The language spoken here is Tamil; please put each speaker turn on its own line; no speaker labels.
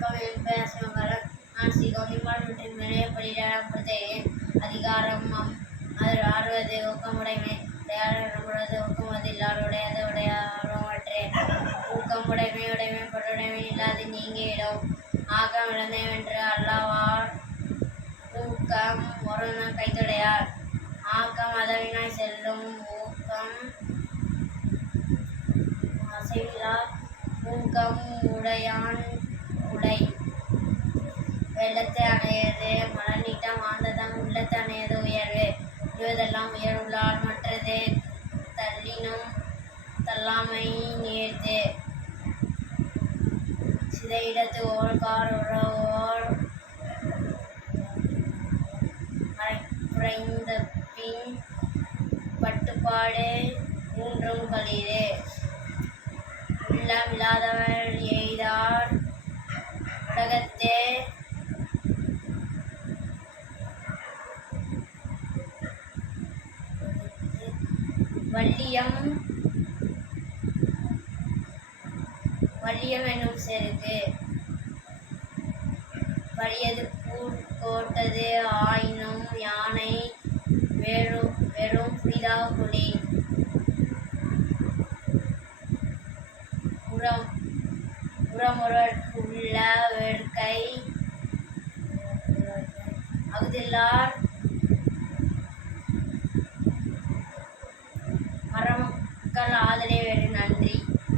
வணக்கம் என் பெயர் நான் ஸ்ரீ கௌரிமால் மற்றும் நிறைய பள்ளியிடப்படுத்தேன் அதிகாரம் அம்- அது ஆறுவது ஊக்கமுடைமை தயாரிடப்படுவது ஊக்கமது இல்லாருடையது உடையாற்றே ஊக்கமுடைமை உடைமை பொருடைமை இல்லாது நீங்க இடம் ஆக்கம் இழந்தே வென்று அல்லாவார் ஊக்கம் ஒரு கைத்துடையார் ஆக்கம் அதவினாய் செல்லும் ஊக்கம் அசைவிழா ஊக்கம் உடையான் வெள்ளத்தை அணையது மலர் நீட்டம் உள்ளத்தை அணையது உயர்வு. உயர்வதெல்லாம் உயர்வுள்ளால் மற்றது தள்ளினும் தள்ளாமை நேர்த்து. சிதையிடத்து ஓர் கார் உறவோர் குறைந்த பின் பட்டுப்பாடு மூன்றும் களிறு உள்ளம் இல்லாதவர் எய்தார் உலகத்தே வள்ளியம். வள்ளியம் என்னும் செருக்கு. வலியது பூர்கோட்டது ஆயினும் யானை வெறும் வெறும் புரிதா புலி. உரம் உரமுறற்கு உள்ள வேட்கை அகுதில்லார் కళ ఆదరే